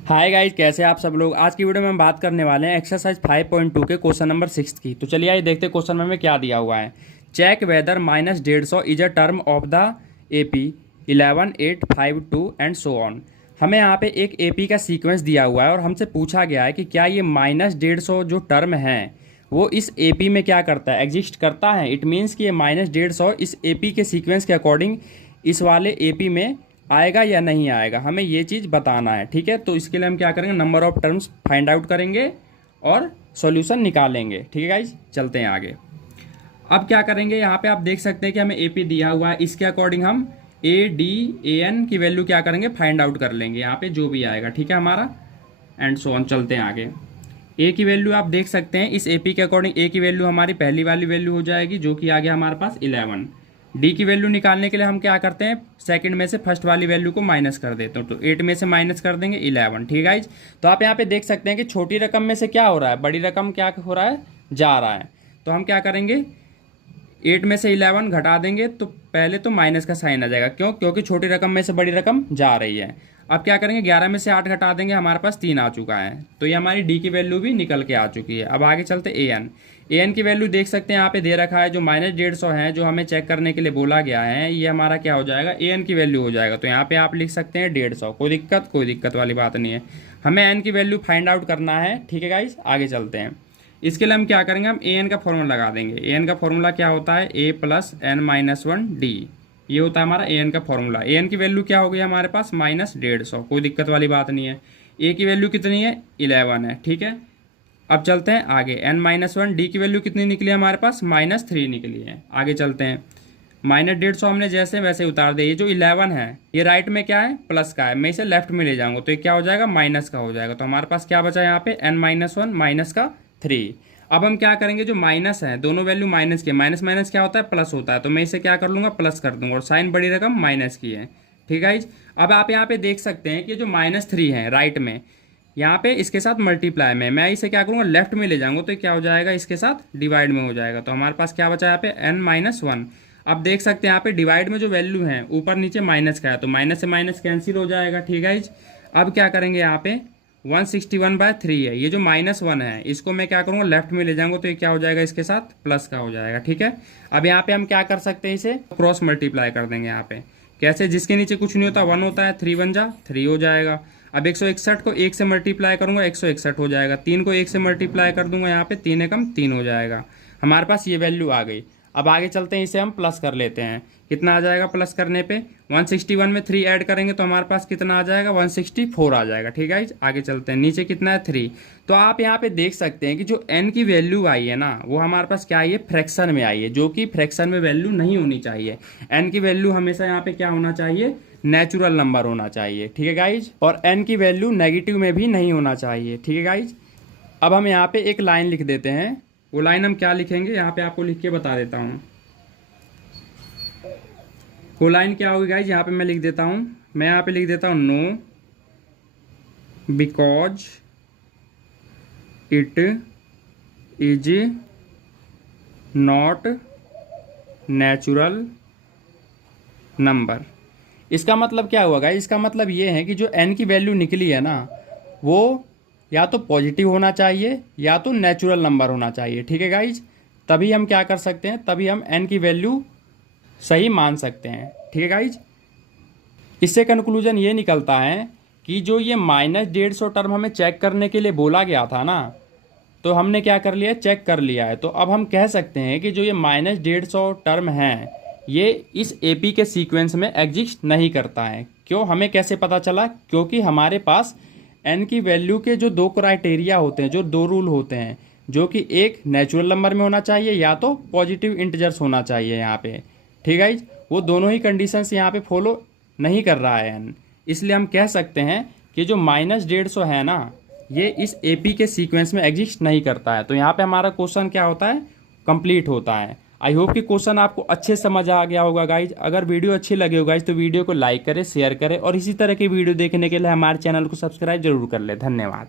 Hi guys, कैसे हैं आप सब लोग। आज की वीडियो में हम बात करने वाले हैं एक्सरसाइज 5.2 के क्वेश्चन नंबर 6 की। तो चलिए आइए देखते हैं क्वेश्चन में क्या दिया हुआ है। Check whether -150 is a term of the AP 11 8 5 2 and so on. हमें यहाँ पे एक एपी का सीक्वेंस दिया हुआ है और हमसे पूछा गया है कि क्या ये -150 जो टर्म है वो इस एपी में क्या करता है, एग्जिस्ट करता है। इट मीन्स कि ये -150 इस एपी के सीक्वेंस के अकॉर्डिंग इस वाले एपी में आएगा या नहीं आएगा, हमें ये चीज़ बताना है। ठीक है, तो इसके लिए हम क्या करेंगे, number of terms find out करेंगे और सॉल्यूशन निकालेंगे। ठीक है गाइज, चलते हैं आगे। अब क्या करेंगे, यहाँ पे आप देख सकते हैं कि हमें एपी दिया हुआ है, इसके अकॉर्डिंग हम ए डी ए एन की वैल्यू क्या करेंगे, फाइंड आउट कर लेंगे यहाँ पे जो भी आएगा। ठीक है हमारा, एंड सो ऑन। चलते हैं आगे। ए की वैल्यू आप देख सकते हैं इस एपी के अकॉर्डिंग ए की वैल्यू हमारी पहली वाली वैल्यू हो जाएगी जो कि आ गया हमारे पास 11। डी की वैल्यू निकालने के लिए हम क्या करते हैं, सेकंड में से फर्स्ट वाली वैल्यू को माइनस कर देते हैं। तो 8 में से माइनस कर देंगे 11। ठीक है, तो आप यहाँ पे देख सकते हैं कि छोटी रकम में से क्या हो रहा है, बड़ी रकम क्या हो रहा है, जा रहा है। तो हम क्या करेंगे, 8 में से 11 घटा देंगे तो पहले तो माइनस का साइन आ जाएगा। क्यों? क्योंकि छोटी रकम में से बड़ी रकम जा रही है। अब क्या करेंगे, 11 में से 8 घटा देंगे, हमारे पास 3 आ चुका है। तो ये हमारी डी की वैल्यू भी निकल के आ चुकी है। अब आगे चलते ए एन की वैल्यू देख सकते हैं यहाँ पे दे रखा है जो -150 है, जो हमें चेक करने के लिए बोला गया है, ये हमारा क्या हो जाएगा, ए एन की वैल्यू हो जाएगा। तो यहाँ पे आप लिख सकते हैं 150। कोई दिक्कत वाली बात नहीं है, हमें एन की वैल्यू फाइंड आउट करना है। ठीक है गाइस, आगे चलते हैं। इसके लिए हम क्या करेंगे, हम ए एन का फॉर्मूला लगा देंगे। ए एन का फॉर्मूला क्या होता है, ए प्लस एन माइनस 1 डी। ये होता है हमारा ए एन का फॉर्मूला। ए एन की वैल्यू क्या हो गई हमारे पास, -150। कोई दिक्कत वाली बात नहीं है। ए की वैल्यू कितनी है, 11 है। ठीक है, अब चलते हैं आगे। n-1 डी की वैल्यू कितनी निकली है हमारे पास, -3 निकली है। आगे चलते हैं। -150 हमने जैसे वैसे उतार दिया। ये जो 11 है ये राइट में क्या है, प्लस का है, मैं इसे लेफ्ट में ले जाऊंगा तो ये क्या हो जाएगा, माइनस का हो जाएगा। तो हमारे पास क्या बचा यहाँ पे, n-1 माइनस का 3। अब हम क्या करेंगे, जो माइनस है, दोनों वैल्यू माइनस की, माइनस माइनस क्या होता है, प्लस होता है। तो मैं इसे क्या कर लूंगा, प्लस कर दूंगा और साइन बड़ी रकम माइनस की है। ठीक है, अब आप यहाँ पे देख सकते हैं कि जो -3 है राइट में, यहाँ पे इसके साथ मल्टीप्लाई में मैं इसे क्या करूँगा, लेफ्ट में ले जाऊंगा तो क्या हो जाएगा, इसके साथ डिवाइड में हो जाएगा। तो हमारे पास क्या बचा यहाँ पे, n-1। अब देख सकते हैं यहाँ पे डिवाइड में जो वैल्यू है ऊपर नीचे माइनस का है, तो माइनस से माइनस कैंसिल हो जाएगा। ठीक है, अब क्या करेंगे, यहाँ पे 161/3 है, ये जो -1 है इसको मैं क्या करूँगा, लेफ्ट में ले जाऊंगा तो ये क्या हो जाएगा, इसके साथ प्लस का हो जाएगा। ठीक है, अब यहाँ पे हम क्या कर सकते हैं, इसे क्रॉस मल्टीप्लाई कर देंगे। यहाँ पे कैसे, जिसके नीचे कुछ नहीं होता 1 होता है, 3 1 जा 3 हो जाएगा। अब 161 को 1 से मल्टीप्लाई करूंगा, 161 हो जाएगा। 3 को 1 से मल्टीप्लाई कर दूंगा, यहाँ पे 3 एकम 3 हो जाएगा। हमारे पास ये वैल्यू आ गई। अब आगे चलते हैं, इसे हम प्लस कर लेते हैं। कितना आ जाएगा प्लस करने पे, 161 में 3 ऐड करेंगे तो हमारे पास कितना आ जाएगा, 164 आ जाएगा। ठीक है, आगे चलते हैं। नीचे कितना है, 3। तो आप यहाँ पे देख सकते हैं कि जो n की वैल्यू आई है ना, वो हमारे पास क्या आई है, फ्रैक्शन में आई है, जो कि फ्रैक्शन में वैल्यू नहीं होनी चाहिए। n की वैल्यू हमेशा यहाँ पे क्या होना चाहिए, नेचुरल नंबर होना चाहिए। ठीक है गाइज, और n की वैल्यू नेगेटिव में भी नहीं होना चाहिए। ठीक है गाइज, अब हम यहाँ पे एक लाइन लिख देते हैं। वो लाइन हम क्या लिखेंगे, यहाँ पे आपको लिख के बता देता हूँ। वो लाइन क्या होगी गाइज, यहाँ पे मैं लिख देता हूँ। मैं यहाँ पे लिख देता हूँ, no because it is not natural number. इसका मतलब क्या हुआ गाइस, इसका मतलब ये है कि जो n की वैल्यू निकली है ना, वो या तो पॉजिटिव होना चाहिए या तो नेचुरल नंबर होना चाहिए। ठीक है गाइज, तभी हम क्या कर सकते हैं, तभी हम n की वैल्यू सही मान सकते हैं। ठीक है गाइज, इससे कंक्लूजन ये निकलता है कि जो ये -150 टर्म हमें चेक करने के लिए बोला गया था ना, तो हमने क्या कर लिया, चेक कर लिया है। तो अब हम कह सकते हैं कि जो ये -150 टर्म है ये इस एपी के सीक्वेंस में एग्जिस्ट नहीं करता है। क्यों, हमें कैसे पता चला, क्योंकि हमारे पास n की वैल्यू के जो 2 क्राइटेरिया होते हैं, जो 2 रूल होते हैं, जो कि एक नेचुरल नंबर में होना चाहिए या तो पॉजिटिव इंटीजर्स होना चाहिए यहाँ पे। ठीक है, वो दोनों ही कंडीशंस यहाँ पे फॉलो नहीं कर रहा है n। इसलिए हम कह सकते हैं कि जो -150 है ना, ये इस एपी के सीक्वेंस में एग्जिस्ट नहीं करता है। तो यहाँ पे हमारा क्वेश्चन क्या होता है, कंप्लीट होता है। आई होप कि क्वेश्चन आपको अच्छे समझ आ गया होगा गाइज। अगर वीडियो अच्छी लगी हो गाइज तो वीडियो को लाइक करें, शेयर करें और इसी तरह की वीडियो देखने के लिए हमारे चैनल को सब्सक्राइब जरूर कर ले। धन्यवाद।